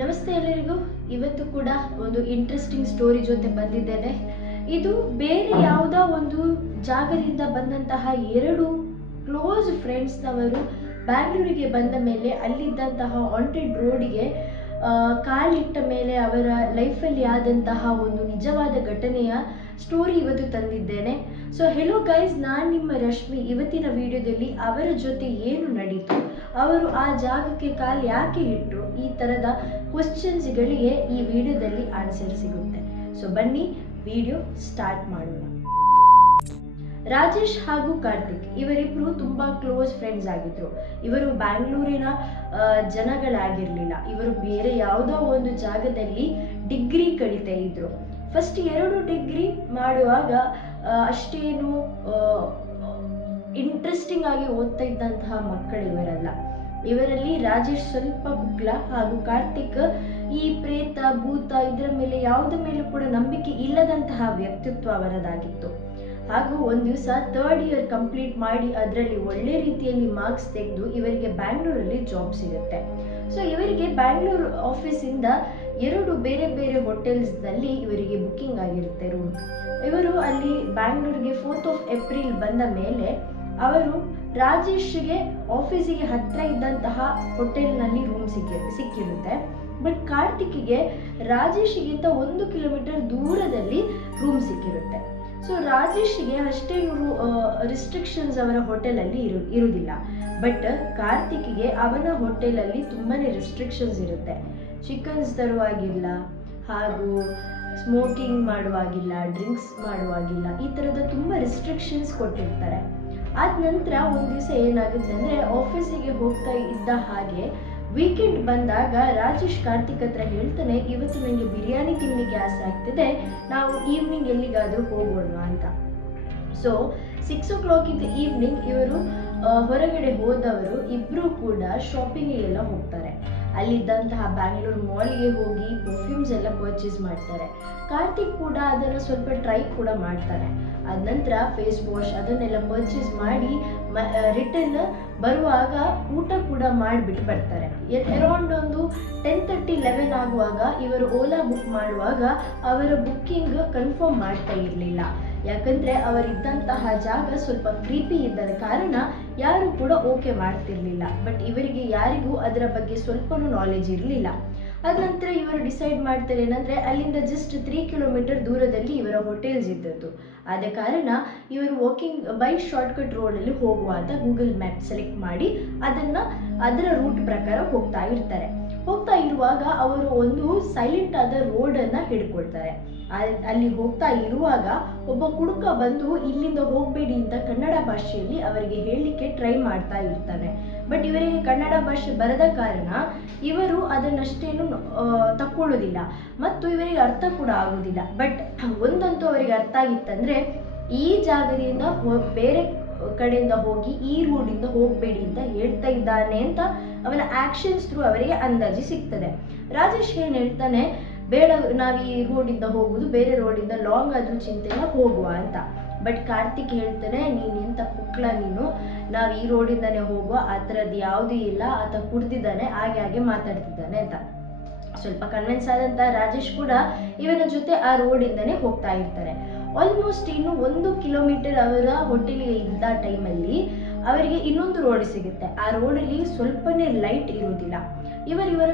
ನಮಸ್ತೆ ಎಲ್ಲರಿಗೂ. ಇವತ್ತು ಕೂಡ ಒಂದು ಇಂಟ್ರೆಸ್ಟಿಂಗ್ ಸ್ಟೋರಿ ಜೊತೆ ಬಂದಿದ್ದೇನೆ. ಇದು ಬೇರೆ ಯಾವುದೋ ಒಂದು ಜಾಗದಿಂದ ಬಂದಂತಹ ಎರಡು ಕ್ಲೋಸ್ ಫ್ರೆಂಡ್ಸ್ನವರು ಬ್ಯಾಂಗ್ಳೂರಿಗೆ ಬಂದ ಮೇಲೆ ಅಲ್ಲಿದ್ದಂತಹ ಹಾಂಟೆಡ್ ರೋಡಿಗೆ ಕಾಲಿಟ್ಟ ಮೇಲೆ ಅವರ ಲೈಫಲ್ಲಿ ಆದಂತಹ ಒಂದು ನಿಜವಾದ ಘಟನೆಯ ಸ್ಟೋರಿ ಇವತ್ತು ತಂದಿದ್ದೇನೆ. ಸೊ ಹೆಲೋ ಗೈಸ್, ನಾನು ನಿಮ್ಮ ರಶ್ಮಿ. ಇವತ್ತಿನ ವಿಡಿಯೋದಲ್ಲಿ ಅವರ ಜೊತೆ ಏನು ನಡೀತು, ಅವರು ಆ ಜಾಗಕ್ಕೆ ಕಾಲು ಯಾಕೆ ಇಟ್ಟರು, ಈ ಥರದ ಕ್ವಶನ್ಸ್ಗಳಿಗೆ ಈ ವಿಡಿಯೋದಲ್ಲಿ ಆನ್ಸರ್ ಸಿಗುತ್ತೆ. ಸೊ ಬನ್ನಿ ವಿಡಿಯೋ ಸ್ಟಾರ್ಟ್ ಮಾಡೋಣ. ರಾಜೇಶ್ ಹಾಗೂ ಕಾರ್ತಿಕ್ ಇವರಿಬ್ಬರು ತುಂಬ ಕ್ಲೋಸ್ ಫ್ರೆಂಡ್ಸ್ ಆಗಿದ್ರು. ಇವರು ಬ್ಯಾಂಗ್ಳೂರಿನ ಜನಗಳಾಗಿರಲಿಲ್ಲ. ಇವರು ಬೇರೆ ಯಾವುದೋ ಒಂದು ಜಾಗದಲ್ಲಿ ಡಿಗ್ರಿ ಕಲಿತಾ ಇದ್ರು. ಫಸ್ಟ್ 2 ಡಿಗ್ರಿ ಮಾಡುವಾಗ ಅಷ್ಟೇನು ಇಂಟ್ರೆಸ್ಟಿಂಗ್ ಆಗಿ ಓದ್ತಾ ಇದ್ದಂತಹ ಮಕ್ಕಳು ಇವರಲ್ಲ. ಇವರಲ್ಲಿ ರಾಜೇಶ್ ಸ್ವಲ್ಪ ಬುಕ್ಲ ಹಾಗೂ ಕಾರ್ತಿಕ್ ಈ ಪ್ರೇತ ಭೂತ ಇದರ ಮೇಲೆ ಯಾವುದ್ರ ಮೇಲೆ ಕೂಡ ನಂಬಿಕೆ ಇಲ್ಲದಂತಹ ವ್ಯಕ್ತಿತ್ವ ಅವರದಾಗಿತ್ತು. ಹಾಗೂ ಒಂದು ದಿವಸ 3rd ಇಯರ್ ಕಂಪ್ಲೀಟ್ ಮಾಡಿ ಅದರಲ್ಲಿ ಒಳ್ಳೆ ರೀತಿಯಲ್ಲಿ ಮಾರ್ಕ್ಸ್ ತೆಗೆದು ಇವರಿಗೆ ಬ್ಯಾಂಗ್ಳೂರಲ್ಲಿ ಜಾಬ್ ಸಿಗುತ್ತೆ. ಸೊ ಇವರಿಗೆ ಬ್ಯಾಂಗ್ಳೂರು ಆಫೀಸಿಂದ 2 ಬೇರೆ ಬೇರೆ ಹೋಟೆಲ್ಸ್ನಲ್ಲಿ ಇವರಿಗೆ ಬುಕ್ಕಿಂಗ್ ಆಗಿರುತ್ತೆ ರೂಮ್. ಇವರು ಅಲ್ಲಿ ಬ್ಯಾಂಗ್ಳೂರಿಗೆ 4th ಆಫ್ ಏಪ್ರಿಲ್ ಬಂದ ಮೇಲೆ ಅವರು ರಾಜೇಶ್ಗೆ ಆಫೀಸಿಗೆ ಹತ್ತಿರ ಇದ್ದಂತಹ ಹೋಟೆಲ್ನಲ್ಲಿ ರೂಮ್ ಸಿಕ್ಕಿರುತ್ತೆ. ಬಟ್ ಕಾರ್ತಿಕ್ಗೆ ರಾಜೇಶ್ಗಿಂತ 1 ಕಿಲೋಮೀಟರ್ ದೂರದಲ್ಲಿ ರೂಮ್ ಸಿಕ್ಕಿರುತ್ತೆ. ಸೊ ರಾಜೇಶ್ಗೆ ಅಷ್ಟೇನು ರಿಸ್ಟ್ರಿಕ್ಷನ್ಸ್ ಅವರ ಹೋಟೆಲಲ್ಲಿ ಇರುವುದಿಲ್ಲ. ಬಟ್ ಕಾರ್ತಿಕ್ಗೆ ಅವನ ಹೋಟೆಲಲ್ಲಿ ತುಂಬಾ ರಿಸ್ಟ್ರಿಕ್ಷನ್ಸ್ ಇರುತ್ತೆ. ಚಿಕನ್ಸ್ ತರುವಾಗಿಲ್ಲ, ಹಾಗೂ ಸ್ಮೋಕಿಂಗ್ ಮಾಡುವಾಗಿಲ್ಲ, ಡ್ರಿಂಕ್ಸ್ ಮಾಡುವಾಗಿಲ್ಲ, ಈ ಥರದ ತುಂಬ ರಿಸ್ಟ್ರಿಕ್ಷನ್ಸ್ ಕೊಟ್ಟಿರ್ತಾರೆ. ಆದ ನಂತರ ಒಂದು ದಿವಸ ಏನಾಗುತ್ತೆ ಅಂದರೆ, ಆಫೀಸಿಗೆ ಹೋಗ್ತಾ ಇದ್ದ ಹಾಗೆ ವೀಕೆಂಡ್ ಬಂದಾಗ ರಾಜೇಶ್ ಕಾರ್ತಿಕ್ ಹತ್ರ ಹೇಳ್ತಾನೆ, ಇವತ್ತು ನನಗೆ ಬಿರಿಯಾನಿ ತಿನ್ನಲಿಕ್ಕೆ ಆಸೆ ಆಗ್ತಿದೆ, ನಾವು ಈವ್ನಿಂಗ್ ಎಲ್ಲಿಗಾದರೂ ಹೋಗೋಣ ಅಂತ. ಸೊ 6 o'clock ಇದ್ದ ಈವ್ನಿಂಗ್ ಇವರು ಹೊರಗಡೆ ಹೋದವರು ಇಬ್ಬರು ಕೂಡ ಶಾಪಿಂಗಿಗೆಲ್ಲ ಹೋಗ್ತಾರೆ. ಅಲ್ಲಿದ್ದಂತಹ ಬ್ಯಾಂಗ್ಳೂರು ಮಾಲ್ಗೆ ಹೋಗಿ ಪರ್ಫ್ಯೂಮ್ಸ್ ಎಲ್ಲ ಪರ್ಚೇಸ್ ಮಾಡ್ತಾರೆ. ಕಾರ್ತಿಕ್ ಕೂಡ ಅದನ್ನು ಸ್ವಲ್ಪ ಟ್ರೈ ಕೂಡ ಮಾಡ್ತಾನೆ. ಅದ ನಂತರ ಫೇಸ್ ವಾಶ್ ಅದನ್ನೆಲ್ಲ ಪರ್ಚೇಸ್ ಮಾಡಿ ರಿಟರ್ನ್ ಬರುವಾಗ ಊಟ ಕೂಡ ಮಾಡಿಬಿಟ್ಟು ಬರ್ತಾರೆ. ಅರೌಂಡ್ ಒಂದು 10:30-11 ಆಗುವಾಗ ಇವರು ಓಲಾ ಬುಕ್ ಮಾಡುವಾಗ ಅವರ ಬುಕ್ಕಿಂಗ್ ಕನ್ಫರ್ಮ್ ಮಾಡ್ತಾ ಇರಲಿಲ್ಲ. ಯಾಕಂದರೆ ಅವರಿದ್ದಂತಹ ಜಾಗ ಸ್ವಲ್ಪ ಕ್ರೀಪಿ ಇದ್ದ ಕಾರಣ ಯಾರು ಕೂಡ ಓಕೆ ಮಾಡ್ತಿರ್ಲಿಲ್ಲ. ಬಟ್ ಇವರಿಗೆ ಯಾರಿಗೂ ಅದರ ಬಗ್ಗೆ ಸ್ವಲ್ಪನೂ ನಾಲೆಜ್ ಇರಲಿಲ್ಲ. ಅದ ನಂತರ ಇವರು ಡಿಸೈಡ್ ಮಾಡ್ತಾರೆ ಏನಂದರೆ, ಅಲ್ಲಿಂದ ಜಸ್ಟ್ 3 ಕಿಲೋಮೀಟರ್ ದೂರದಲ್ಲಿ ಇವರ ಹೋಟೆಲ್ಸ್ ಇದ್ದದ್ದು. ಆದ ಕಾರಣ ಇವರು ವಾಕಿಂಗ್ ಬೈ ಶಾರ್ಟ್ಕಟ್ ರೋಡಲ್ಲಿ ಹೋಗುವ ಅಂತ ಗೂಗಲ್ ಮ್ಯಾಪ್ ಸೆಲೆಕ್ಟ್ ಮಾಡಿ ಅದರ ರೂಟ್ ಪ್ರಕಾರ ಹೋಗ್ತಾ ಇರ್ತಾರೆ. ಹೋಗ್ತಾ ಇರುವಾಗ ಅವರು ಒಂದು ಸೈಲೆಂಟ್ ಆದ ರೋಡನ್ನು ಹಿಡ್ಕೊಳ್ತಾರೆ. ಅಲ್ಲಿ ಹೋಗ್ತಾ ಇರುವಾಗ ಒಬ್ಬ ಕುಡುಕ ಬಂದು ಇಲ್ಲಿಂದ ಹೋಗಬೇಡಿ ಅಂತ ಕನ್ನಡ ಭಾಷೆಯಲ್ಲಿ ಅವರಿಗೆ ಹೇಳಲಿಕ್ಕೆ ಟ್ರೈ ಮಾಡ್ತಾ ಇರ್ತಾನೆ. ಬಟ್ ಇವರಿಗೆ ಕನ್ನಡ ಭಾಷೆ ಬರದ ಕಾರಣ ಇವರು ಅದನ್ನಷ್ಟೇನು ತಕ್ಕೊಳ್ಳೋದಿಲ್ಲ ಮತ್ತು ಇವರಿಗೆ ಅರ್ಥ ಕೂಡ ಆಗೋದಿಲ್ಲ. ಬಟ್ ಒಂದಂತೂ ಅವರಿಗೆ ಅರ್ಥ ಆಗಿತ್ತಂದರೆ, ಈ ಜಾಗದಿಂದ ಬೇರೆ ಕಡೆಯಿಂದ ಹೋಗಿ ಈ ರೋಡಿಂದ ಹೋಗಬೇಡಿ ಅಂತ ಹೇಳ್ತಾ ಇದ್ದಾನೆ ಅಂತ ಅವನ ಆ್ಯಕ್ಷನ್ಸ್ ಥ್ರೂ ಅವರಿಗೆ ಅಂದಾಜು ಸಿಗ್ತದೆ. ರಾಜೇಶ್ ಏನು ಹೇಳ್ತಾನೆ, ಬೇಡ, ನಾವು ಈ ರೋಡಿಂದ ಹೋಗುದು, ಬೇರೆ ರೋಡಿಂದ ಲಾಂಗ್ ಆದರೂ ಚಿಂತೆ ಇಲ್ಲ, ಹೋಗುವ ಅಂತ. ಬಟ್ ಕಾರ್ತಿಕ್ ಹೇಳ್ತಾನೆ, ನೀನು ಎಂಥ ಪುಕ್ಲ ನೀನು, ನಾವು ಈ ರೋಡಿಂದನೇ ಹೋಗುವ, ಆ ಥರದ್ದು ಯಾವುದೂ ಇಲ್ಲ, ಆತ ಕುಡ್ದಿದ್ದಾನೆ, ಹಾಗೆ ಮಾತಾಡ್ತಿದ್ದಾನೆ ಅಂತ. ಸ್ವಲ್ಪ ಕನ್ವಿನ್ಸ್ ಆದಂಥ ರಾಜೇಶ್ ಕೂಡ ಇವನ ಜೊತೆ ಆ ರೋಡಿಂದನೇ ಹೋಗ್ತಾ ಇರ್ತಾರೆ. ಆಲ್ಮೋಸ್ಟ್ ಇನ್ನು 1 ಕಿಲೋಮೀಟರ್ ಅವರ ಹೋಟೆಲ್ಗೆ ಇದ್ದ ಟೈಮಲ್ಲಿ ಅವರಿಗೆ ಇನ್ನೊಂದು ರೋಡ್ ಸಿಗುತ್ತೆ. ಆ ರೋಡಲ್ಲಿ ಸ್ವಲ್ಪನೇ ಲೈಟ್ ಇರೋದಿಲ್ಲ. ಇವರ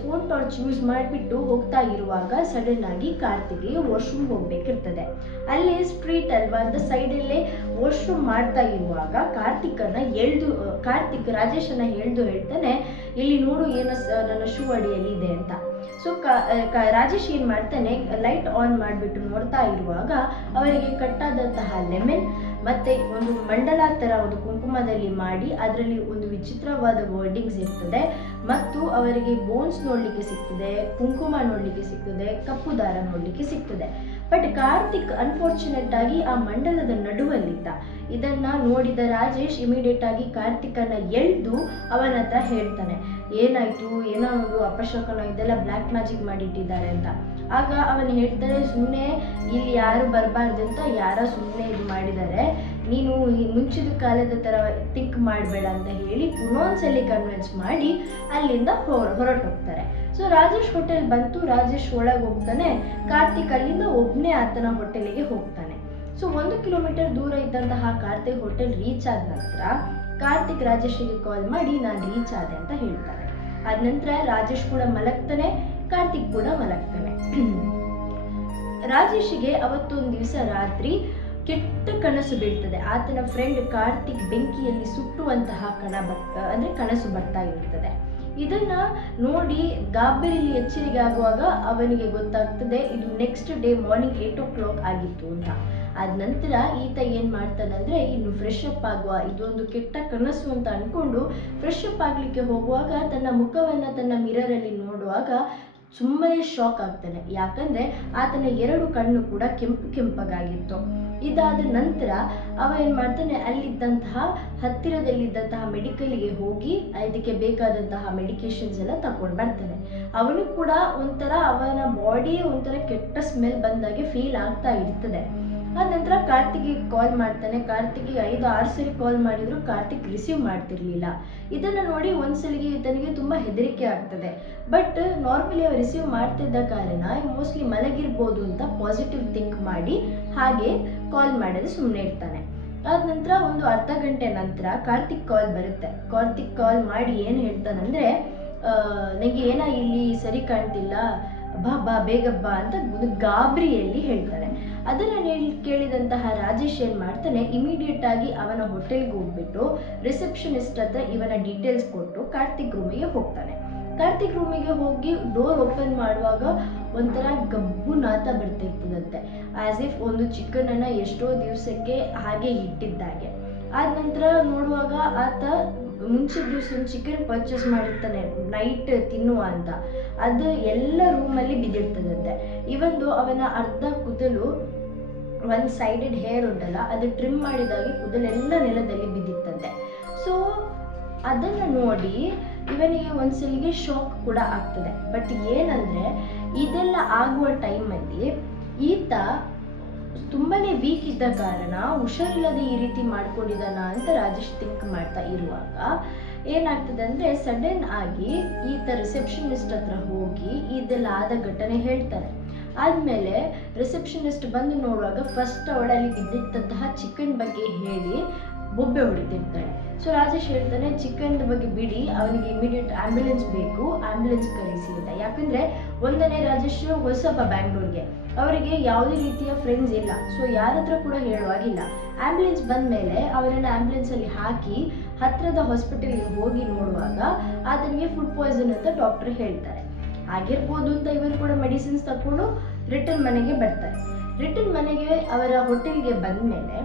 ಫೋನ್ ಟಾರ್ಚ್ ಯೂಸ್ ಮಾಡಿಬಿಟ್ಟು ಹೋಗ್ತಾ ಇರುವಾಗ ಸಡನ್ ಆಗಿ ಕಾರ್ತಿಕ್ಗೆ ವಾಶ್ರೂಮ್ ಹೋಗ್ಬೇಕಿರ್ತದೆ. ಅಲ್ಲೇ ಸ್ಟ್ರೀಟ್ ಅಲ್ವಾ ಅಂತ ಸೈಡಲ್ಲೇ ವಾಶ್ರೂಮ್ ಮಾಡ್ತಾ ಇರುವಾಗ ಕಾರ್ತಿಕ್ ರಾಜೇಶನ್ನ ಹೇಳ್ತಾನೆ, ಇಲ್ಲಿ ನೋಡು ಏನೋ ನನ್ನ ಶೂ ಅಡಿಯಲ್ಲಿ ಇದೆ ಅಂತ. ಸೊ ರಾಜೇಶ್ ಏನು ಮಾಡ್ತಾನೆ, ಲೈಟ್ ಆನ್ ಮಾಡಿಬಿಟ್ಟು ನೋಡ್ತಾ ಇರುವಾಗ ಅವರಿಗೆ ಕಟ್ಟಾದಂತಹ ಲೆಮನ್ ಮತ್ತು ಒಂದು ಮಂಡಲ ಥರ ಒಂದು ಕುಂಕುಮದಲ್ಲಿ ಮಾಡಿ ಅದರಲ್ಲಿ ಒಂದು ವಿಚಿತ್ರವಾದ ವರ್ಡಿಂಗ್ಸ್ ಇರ್ತದೆ. ಮತ್ತು ಅವರಿಗೆ ಬೋನ್ಸ್ ನೋಡಲಿಕ್ಕೆ ಸಿಗ್ತದೆ, ಕುಂಕುಮ ನೋಡಲಿಕ್ಕೆ ಸಿಗ್ತದೆ, ಕಪ್ಪು ದಾರ ನೋಡಲಿಕ್ಕೆ ಸಿಗ್ತದೆ. ಬಟ್ ಕಾರ್ತಿಕ್ ಅನ್ಫಾರ್ಚುನೇಟ್ ಆಗಿ ಆ ಮಂಡಲದ ನಡುವಲ್ಲಿದ್ದ. ಇದನ್ನ ನೋಡಿದ ರಾಜೇಶ್ ಇಮಿಡಿಯೇಟ್ ಆಗಿ ಕಾರ್ತಿಕನ್ನ ಎಳ್ದು ಅವನ ಹತ್ರ ಹೇಳ್ತಾನೆ, ಏನಾಯ್ತು, ಏನೋ ಒಂದು ಅಪಶಕನ, ಇದೆಲ್ಲ ಬ್ಲ್ಯಾಕ್ ಮ್ಯಾಜಿಕ್ ಮಾಡಿಟ್ಟಿದ್ದಾರೆ ಅಂತ. ಆಗ ಅವನು ಹೇಳ್ತಾರೆ, ಸುಮ್ಮನೆ ಇಲ್ಲಿ ಯಾರು ಬರಬಾರ್ದು ಅಂತ ಯಾರೋ ಸುಮ್ಮನೆ ಇದು ಮಾಡಿದ್ದಾರೆ, ನೀನು ಈ ಮುಂಚಿನ ಕಾಲದ ಥರ ಥಿಂಕ್ ಮಾಡಬೇಡ ಅಂತ ಹೇಳಿ ಇನ್ನೊಂದ್ಸಲಿ ಕನ್ವಿನ್ಸ್ ಮಾಡಿ ಅಲ್ಲಿಂದ ಹೊರಟೋಗ್ತಾರೆ. ಸೊ ರಾಜೇಶ್ ಹೋಟೆಲ್ ಬಂತು, ರಾಜೇಶ್ ಒಳಗೆ ಹೋಗ್ತಾನೆ, ಕಾರ್ತಿಕ್ ಅಲ್ಲಿಂದ ಒಬ್ಬನೇ ಆತನ ಹೋಟೆಲಿಗೆ ಹೋಗ್ತಾನೆ. ಸೊ 1 ಕಿಲೋಮೀಟರ್ ದೂರ ಇದ್ದಂತಹ ಕಾರ್ತಿಕ್ ಹೋಟೆಲ್ ರೀಚ್ ಆದ ನಂತರ ಕಾರ್ತಿಕ್ ರಾಜೇಶ್ಗೆ ಕಾಲ್ ಮಾಡಿ ನಾನು ರೀಚ್ ಆದೆ ಅಂತ ಹೇಳ್ತಾರೆ. ಆದ ನಂತರ ರಾಜೇಶ್ ಕೂಡ ಮಲಗ್ತಾನೆ, ಕಾರ್ತಿಕ್ ಕೂಡ ಮಲಗ್ತಾನೆ. ರಾಜೇಶ್ಗೆ ಅವತ್ತೊಂದು ದಿವಸ ರಾತ್ರಿ ಕೆಟ್ಟ ಕನಸು ಬೀಳ್ತದೆ. ಆತನ ಫ್ರೆಂಡ್ ಕಾರ್ತಿಕ್ ಬೆಂಕಿಯಲ್ಲಿ ಸುಟ್ಟುವಂತಹ ಕನಸು ಬರ್ತಾ ಇರುತ್ತದೆ. ಇದನ್ನ ನೋಡಿ ಗಾಬರಿಯಲ್ಲಿ ಎಚ್ಚರಿಕೆ ಆಗುವಾಗ ಅವನಿಗೆ ಗೊತ್ತಾಗ್ತದೆ ಇದು ನೆಕ್ಸ್ಟ್ ಡೇ ಮಾರ್ನಿಂಗ್ 8 o'clock ಆಗಿತ್ತು ಅಂತ. ಆದ ನಂತರ ಈತ ಏನು ಮಾಡ್ತಾನಂದ್ರೆ ಇನ್ನು ಫ್ರೆಶ್ ಅಪ್ ಆಗುವ, ಇದೊಂದು ಕೆಟ್ಟ ಕನಸು ಅಂತ ಅಂದ್ಕೊಂಡು ಫ್ರೆಶ್ ಅಪ್ ಆಗಲಿಕ್ಕೆ ಹೋಗುವಾಗ ತನ್ನ ಮುಖವನ್ನು ತನ್ನ ಮಿರರಲ್ಲಿ ನೋಡುವಾಗ ಸುಮ್ಮನೆ ಶಾಕ್ ಆಗ್ತಾನೆ. ಯಾಕಂದರೆ ಆತನ 2 ಕಣ್ಣು ಕೂಡ ಕೆಂಪಗಾಗಿತ್ತು. ಇದಾದ ನಂತರ ಅವ ಏನು ಮಾಡ್ತಾನೆ, ಹತ್ತಿರದಲ್ಲಿದ್ದಂತಹ ಮೆಡಿಕಲ್ಗೆ ಹೋಗಿ ಇದಕ್ಕೆ ಬೇಕಾದಂತಹ ಮೆಡಿಕೇಶನ್ಸ್ ಎಲ್ಲ ತಗೊಂಡು ಬರ್ತಾನೆ. ಅವನು ಕೂಡ ಒಂಥರ ಅವನ ಬಾಡಿ ಒಂಥರ ಕೆಟ್ಟ ಸ್ಮೆಲ್ ಬಂದಾಗೆ ಫೀಲ್ ಆಗ್ತಾ ಇರ್ತದೆ. ಆದ ನಂತರ ಕಾರ್ತಿಕ್ಗೆ ಕಾಲ್ ಮಾಡ್ತಾನೆ. ಕಾರ್ತಿಕ್ಗೆ 5-6 ಸರಿ ಕಾಲ್ ಮಾಡಿದ್ರು ಕಾರ್ತಿಕ್ ರಿಸೀವ್ ಮಾಡ್ತಿರ್ಲಿಲ್ಲ. ಇದನ್ನು ನೋಡಿ ಒಂದ್ಸಲಿಗೆ ತನಗೆ ತುಂಬ ಹೆದರಿಕೆ ಆಗ್ತದೆ. ಬಟ್ ನಾರ್ಮಲಿ ಅವ ರಿಸೀವ್ ಮಾಡ್ತಿದ್ದ ಕಾರಣ ಮೋಸ್ಟ್ಲಿ ಮಲಗಿರ್ಬೋದು ಅಂತ ಪಾಸಿಟಿವ್ ಥಿಂಕ್ ಮಾಡಿ ಹಾಗೆ ಕಾಲ್ ಮಾಡದೆ ಸುಮ್ಮನೆ ಇರ್ತಾನೆ. ಆದ ನಂತರ ಒಂದು ಅರ್ಧ ಗಂಟೆ ನಂತರ ಕಾರ್ತಿಕ್ ಕಾಲ್ ಬರುತ್ತೆ. ಕಾರ್ತಿಕ್ ಕಾಲ್ ಮಾಡಿ ಏನು ಹೇಳ್ತಾನಂದ್ರೆ ನನಗೆ ಇಲ್ಲಿ ಸರಿ ಕಾಣ್ತಿಲ್ಲ, ಬಾ ಬೇಗ ಬಾ ಅಂತ ಒಂದು ಗಾಬರಿಯಲ್ಲಿ ಹೇಳ್ತಾನೆ. ಅದನ್ನು ಕೇಳಿದಂತಹ ರಾಜೇಶ್ ಏನು ಮಾಡ್ತಾನೆ, ಇಮಿಡಿಯೇಟ್ ಆಗಿ ಅವನ ಹೋಟೆಲ್ಗೆ ಹೋಗ್ಬಿಟ್ಟು ರಿಸೆಪ್ಷನಿಸ್ಟ್ ಹತ್ರ ಇವನ ಡೀಟೇಲ್ಸ್ ಕೊಟ್ಟು ಕಾರ್ತಿಕ್ ರೂಮಿಗೆ ಹೋಗ್ತಾನೆ. ಕಾರ್ತಿಕ್ ರೂಮಿಗೆ ಹೋಗಿ ಡೋರ್ ಓಪನ್ ಮಾಡುವಾಗ ಒಂಥರ ಗಬ್ಬು ನಾತ ಬರ್ತಿರ್ತದಂತೆ, ಆಸ್ ಇಫ್ ಒಂದು ಚಿಕನನ್ನು ಎಷ್ಟೋ ದಿವಸಕ್ಕೆ ಹಾಗೆ ಇಟ್ಟಿದ್ದಾಗೆ. ಆದ ನಂತರ ನೋಡುವಾಗ ಆತ ಮುಂಚಿನ ದಿವಸ ಒಂದು ಚಿಕನ್ ಪರ್ಚೇಸ್ ಮಾಡಿರ್ತಾನೆ ನೈಟ್ ತಿನ್ನುವ ಅಂತ, ಅದು ಎಲ್ಲ ರೂಮಲ್ಲಿ ಬಿದ್ದಿರ್ತದಂತೆ. ಇವೊಂದು ಅವನ ಅರ್ಧ ಕೂದಲು ಒಂದು ಸೈಡೆಡ್ ಹೇರ್ ಉಂಟಲ್ಲ ಅದು ಟ್ರಿಮ್ ಮಾಡಿದಾಗೆ ಕೂದಲೆಲ್ಲ ನೆಲದಲ್ಲಿ ಬಿದ್ದಿತ್ತಂತೆ. ಸೊ ಅದನ್ನು ನೋಡಿ ಇವನಿಗೆ ಒಂದ್ಸಲಿಗೆ ಶಾಕ್ ಕೂಡ ಆಗ್ತದೆ. ಬಟ್ ಏನಂದರೆ ಇದೆಲ್ಲ ಆಗುವ ಟೈಮಲ್ಲಿ ಈತ ತುಂಬಾ ವೀಕ್ ಇದ್ದ ಕಾರಣ ಹುಷಾರಿಲ್ಲದೆ ಈ ರೀತಿ ಮಾಡ್ಕೊಂಡಿದ್ದಾನ ಅಂತ ರಾಜೇಶ್ ಥಿಂಕ್ ಮಾಡ್ತಾ ಇರುವಾಗ ಏನಾಗ್ತದೆ ಅಂದರೆ ಸಡನ್ ಆಗಿ ಈತ ರಿಸೆಪ್ಷನಿಸ್ಟ್ ಹತ್ರ ಹೋಗಿ ಇದೆಲ್ಲ ಆದ ಘಟನೆ ಹೇಳ್ತಾರೆ. ಆದಮೇಲೆ ರಿಸೆಪ್ಷನಿಸ್ಟ್ ಬಂದು ನೋಡುವಾಗ ಫಸ್ಟ್ ಅವಳಲ್ಲಿ ಬಿದ್ದಿದ್ದಂತಹ ಚಿಕನ್ ಬಗ್ಗೆ ಹೇಳಿ ಬೊಬ್ಬೆ ಹೊಡಿತಿರ್ತಾಳೆ. ಸೊ ರಾಜೇಶ್ ಹೇಳ್ತಾನೆ ಚಿಕನ್ ಬಗ್ಗೆ ಬಿಡಿ, ಅವನಿಗೆ ಇಮಿಡಿಯೇಟ್ ಆ್ಯಂಬುಲೆನ್ಸ್ ಬೇಕು, ಆ್ಯಂಬುಲೆನ್ಸ್ ಕರೆಸಿ ಅಂತ. ಯಾಕಂದರೆ ಒಂದನೇ ರಾಜೇಶ್ ಹೊಸಬ ಬ್ಯಾಂಗ್ಳೂರ್ಗೆ, ಅವರಿಗೆ ಯಾವುದೇ ರೀತಿಯ ಫ್ರೆಂಡ್ಸ್ ಇಲ್ಲ. ಸೊ ಯಾರ ಹತ್ರ ಕೂಡ ಹೇಳುವಾಗಿಲ್ಲ. ಆ್ಯಂಬುಲೆನ್ಸ್ ಬಂದ ಮೇಲೆ ಅವನನ್ನು ಆ್ಯಂಬುಲೆನ್ಸಲ್ಲಿ ಹಾಕಿ ಹತ್ತಿರದ ಹಾಸ್ಪಿಟಲ್ಗೆ ಹೋಗಿ ನೋಡುವಾಗ ಆತನಿಗೆ ಫುಡ್ ಪಾಯ್ಸನ್ ಅಂತ ಡಾಕ್ಟರ್ ಹೇಳ್ತಾರೆ. ಆಗಿರ್ಬೋದು ಅಂತ ಇವರು ಕೂಡ ಮೆಡಿಸಿನ್ಸ್ ತಗೊಂಡು ರಿಟರ್ನ್ ಮನೆಗೆ ಬರ್ತಾರೆ. ರಿಟರ್ನ್ ಮನೆಗೆ ಅವರ ಹೋಟೆಲ್ಗೆ ಬಂದ ಮೇಲೆ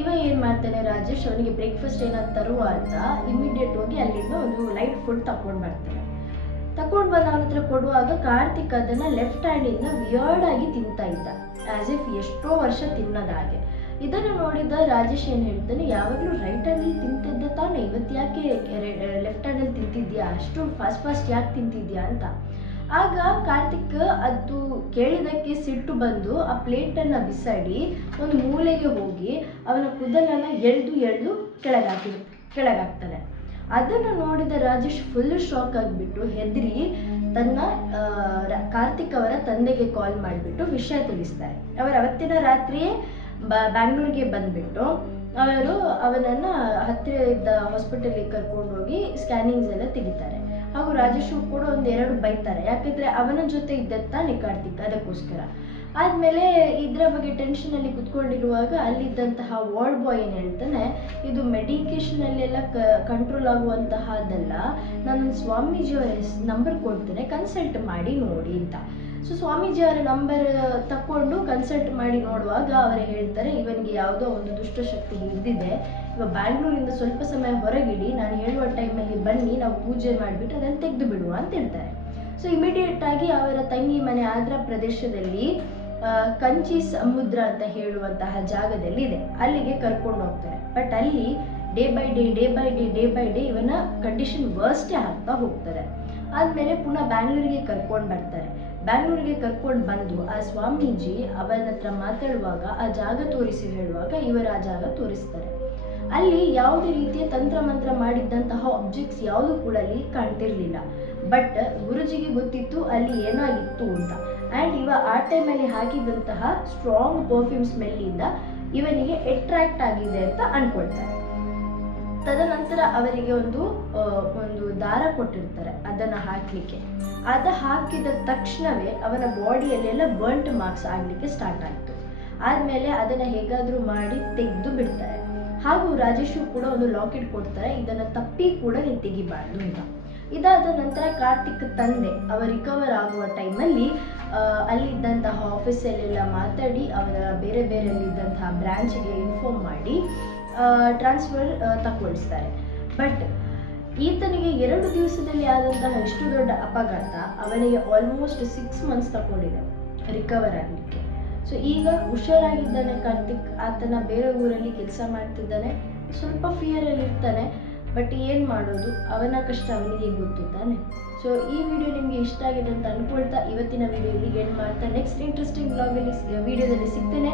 ಇವ ಏನು ಮಾಡ್ತಾನೆ ರಾಜೇಶ್, ಅವನಿಗೆ ಬ್ರೇಕ್ಫಾಸ್ಟ್ ಏನಾದ್ರು ತರುವ ಅಂತ ಇಮಿಡಿಯೇಟ್ ಹೋಗಿ ಅಲ್ಲಿಂದ ಒಂದು ಲೈಟ್ ಫುಡ್ ತಗೊಂಡು ಬರ್ತಾನೆ. ತಗೊಂಡು ಬಂದು ಅವನ ಹತ್ರ ಕೊಡುವಾಗ ಕಾರ್ತಿಕ್ ಅದನ್ನು ಲೆಫ್ಟ್ ಹ್ಯಾಂಡಿಂದ ವಿಯರ್ಡ್ ಆಗಿ ತಿಂತಾ ಇದ್ದ, ಆಸ್ ಇಫ್ ಎಷ್ಟೋ ವರ್ಷ ತಿನ್ನೋದಾಗೆ. ಇದನ್ನು ನೋಡಿದ ರಾಜೇಶ್ ಏನು ಹೇಳ್ತಾನೆ, ಯಾವಾಗಲೂ ರೈಟ್ ಹ್ಯಾಂಡಲ್ಲಿ ತಿಂತಿದ್ದ ತಾನೆ, ಇವತ್ತು ಯಾಕೆ ಲೆಫ್ಟ್ ಹ್ಯಾಂಡಲ್ಲಿ ತಿಂತಿದ್ಯಾ, ಅಷ್ಟು ಫಾಸ್ಟ್ ಯಾಕೆ ತಿಂತಿದ್ಯಾ ಅಂತ. ಆಗ ಕಾರ್ತಿಕ್ ಅದು ಕೇಳಿದಕ್ಕೆ ಸಿಟ್ಟು ಬಂದು ಆ ಪ್ಲೇಟನ್ನು ಬಿಸಾಡಿ ಒಂದು ಮೂಲೆಗೆ ಹೋಗಿ ಅವನ ಕೂದಲನ್ನು ಎಳೆದು ಕೆಳಗಾಗ್ತಾನೆ. ಅದನ್ನು ನೋಡಿದ ರಾಜೇಶ್ ಫುಲ್ ಶಾಕ್ ಆಗಿಬಿಟ್ಟು ಹೆದರಿ ತನ್ನ ಕಾರ್ತಿಕ್ ಅವರ ತಂದೆಗೆ ಕಾಲ್ ಮಾಡಿಬಿಟ್ಟು ವಿಷಯ ತಿಳಿಸ್ತಾರೆ. ಅವರು ಅವತ್ತಿನ ರಾತ್ರಿಯೇ ಬ್ಯಾಂಗ್ಳೂರಿಗೆ ಬಂದುಬಿಟ್ಟು ಅವರು ಅವನನ್ನು ಹತ್ತಿರ ಇದ್ದ ಹಾಸ್ಪಿಟಲಿಗೆ ಕರ್ಕೊಂಡೋಗಿ ಸ್ಕ್ಯಾನಿಂಗ್ಸ್ ಎಲ್ಲ ತೆಗಿತಾರೆ. ಹಾಗೂ ರಾಜೇಶ್ ಕೂಡ 1-2 ಬೈತಾರೆ, ಯಾಕಂದರೆ ಅವನ ಜೊತೆ ಇದ್ದತ್ತಾನೆ ಕಾರ್ತಿಕ್, ಅದಕ್ಕೋಸ್ಕರ. ಆದಮೇಲೆ ಇದರ ಬಗ್ಗೆ ಟೆನ್ಷನಲ್ಲಿ ಕುತ್ಕೊಂಡಿರುವಾಗ ಅಲ್ಲಿದ್ದಂತಹ ವಾರ್ಡ್ ಬಾಯ್ ಏನು ಹೇಳ್ತಾನೆ, ಇದು ಮೆಡಿಕೇಷನಲ್ಲೆಲ್ಲ ಕಂಟ್ರೋಲ್ ಆಗುವಂತಹದ್ದಲ್ಲ, ನಾನೊಂದು ಸ್ವಾಮೀಜಿಯವರ ನಂಬರ್ ಕೊಡ್ತೇನೆ, ಕನ್ಸಲ್ಟ್ ಮಾಡಿ ನೋಡಿ ಅಂತ. ಸೊ ಸ್ವಾಮೀಜಿಯವರ ನಂಬರ್ ತಗೊಂಡು ಕನ್ಸಲ್ಟ್ ಮಾಡಿ ನೋಡುವಾಗ ಅವರೇ ಹೇಳ್ತಾರೆ, ಇವನಿಗೆ ಯಾವುದೋ ಒಂದು ದುಷ್ಟಶಕ್ತಿ ಹಿಡಿದಿದೆ, ಇವಾಗ ಬ್ಯಾಂಗ್ಳೂರಿಂದ ಸ್ವಲ್ಪ ಸಮಯ ಹೊರಗಿಡಿ, ನಾನು ಹೇಳುವ ಟೈಮಲ್ಲಿ ಬನ್ನಿ, ನಾವು ಪೂಜೆ ಮಾಡಿಬಿಟ್ಟು ಅದನ್ನು ತೆಗೆದು ಬಿಡುವ ಅಂತ ಹೇಳ್ತಾರೆ. ಸೊ ಇಮಿಡಿಯೇಟ್ ಆಗಿ ಅವರ ತಂಗಿ ಮನೆ ಆಂಧ್ರ ಪ್ರದೇಶದಲ್ಲಿ ಕಂಚಿ ಸಮುದ್ರ ಅಂತ ಹೇಳುವಂತಹ ಜಾಗದಲ್ಲಿ ಇದೆ, ಅಲ್ಲಿಗೆ ಕರ್ಕೊಂಡು ಹೋಗ್ತಾರೆ. ಬಟ್ ಅಲ್ಲಿ ಡೇ ಬೈ ಡೇ ಇವನ ಕಂಡೀಷನ್ ವರ್ಸ್ಟೇ ಆಗ್ತಾ ಹೋಗ್ತಾರೆ. ಆದಮೇಲೆ ಪುನಃ ಬ್ಯಾಂಗ್ಳೂರಿಗೆ ಕರ್ಕೊಂಡು ಬರ್ತಾರೆ. ಬ್ಯಾಂಗ್ಳೂರಿಗೆ ಕರ್ಕೊಂಡು ಬಂದು ಆ ಸ್ವಾಮೀಜಿ ಅವನ ಹತ್ರ ಮಾತಾಡುವಾಗ ಆ ಜಾಗ ತೋರಿಸಿ ಹೇಳುವಾಗ ಇವರು ಆ ಜಾಗ ತೋರಿಸ್ತಾರೆ. ಅಲ್ಲಿ ಯಾವುದೇ ರೀತಿಯ ತಂತ್ರಮಂತ್ರ ಮಾಡಿದ್ದಂತಹ ಆಬ್ಜೆಕ್ಟ್ಸ್ ಯಾವುದು ಕೂಡ ಅಲ್ಲಿ ಕಾಣ್ತಿರ್ಲಿಲ್ಲ. ಬಟ್ ಗುರುಜಿಗೆ ಗೊತ್ತಿತ್ತು ಅಲ್ಲಿ ಏನೋ ಇತ್ತು ಅಂತ. ಆ್ಯಂಡ್ ಇವ ಆ ಟೈಮಲ್ಲಿ ಹಾಕಿದಂತಹ ಸ್ಟ್ರಾಂಗ್ ಪರ್ಫ್ಯೂಮ್ ಸ್ಮೆಲ್ಲಿಂದ ಇವನಿಗೆ ಅಟ್ರಾಕ್ಟ್ ಆಗಿದೆ ಅಂತ ಅನ್ಕೊಳ್ತಾರೆ. ತದನಂತರ ಅವರಿಗೆ ಒಂದು ದಾರ ಕೊಟ್ಟಿರ್ತಾರೆ ಅದನ್ನು ಹಾಕಲಿಕ್ಕೆ. ಅದು ಹಾಕಿದ ತಕ್ಷಣವೇ ಅವನ ಬಾಡಿಯಲ್ಲೆಲ್ಲ ಬರ್ಂಟ್ ಮಾರ್ಕ್ಸ್ ಆಗಲಿಕ್ಕೆ ಸ್ಟಾರ್ಟ್ ಆಯಿತು. ಆದಮೇಲೆ ಅದನ್ನು ಹೇಗಾದರೂ ಮಾಡಿ ತೆಗೆದು ಬಿಡ್ತಾರೆ. ಹಾಗೂ ರಾಜೇಶು ಕೂಡ ಒಂದು ಲಾಕೆಟ್ ಕೊಡ್ತಾರೆ, ಇದನ್ನು ತಪ್ಪಿ ಕೂಡ ನೀನು ತೆಗಿಬಾರ್ದು ಅಂತ. ಇದಾದ ನಂತರ ಕಾರ್ತಿಕ್ ತಂದೆ ಅವ ರಿಕವರ್ ಆಗುವ ಟೈಮಲ್ಲಿ ಅಲ್ಲಿದ್ದಂತಹ ಆಫೀಸಲ್ಲೆಲ್ಲ ಮಾತಾಡಿ ಅವರ ಬೇರೆ ಬೇರೆಯಲ್ಲಿದ್ದಂತಹ ಬ್ರ್ಯಾಂಚ್ಗೆ ಇನ್ಫಾರ್ಮ್ ಮಾಡಿ ಟ್ರಾನ್ಸ್ಫರ್ ತಗೊಳಿಸ್ತಾರೆ. ಬಟ್ ಈತನಿಗೆ 2 ದಿವಸದಲ್ಲಿ ಆದಂತಹ ಎಷ್ಟು ದೊಡ್ಡ ಅಪಘಾತ ಅವನಿಗೆ ಆಲ್ಮೋಸ್ಟ್ 6 ಮಂತ್ಸ್ ತಗೊಂಡಿದೆ ರಿಕವರ್ ಆಗಲಿಕ್ಕೆ. ಸೊ ಈಗ ಹುಷಾರಾಗಿದ್ದಾನೆ ಕಾರ್ತಿಕ್. ಆತನ ಬೇರೆ ಊರಲ್ಲಿ ಕೆಲಸ ಮಾಡ್ತಿದ್ದಾನೆ, ಸ್ವಲ್ಪ ಫಿಯರಲ್ಲಿ ಇರ್ತಾನೆ. ಬಟ್ ಏನು ಮಾಡೋದು, ಅವನ ಕಷ್ಟ ಅವನಿಗೆ ಗೊತ್ತು ತಾನೆ. ಸೊ ಈ ವಿಡಿಯೋ ನಿಮಗೆ ಇಷ್ಟ ಆಗಿದೆ ಅಂತ ಅಂದ್ಕೊಳ್ತಾ ಇವತ್ತಿನ ವಿಡಿಯೋ ಇಲ್ಲಿಗೆ ಎಂಡ್ ಮಾಡ್ತಾ ನೆಕ್ಸ್ಟ್ ಇಂಟ್ರೆಸ್ಟಿಂಗ್ ವಿಡಿಯೋದಲ್ಲಿ ಸಿಗ್ತೇನೆ.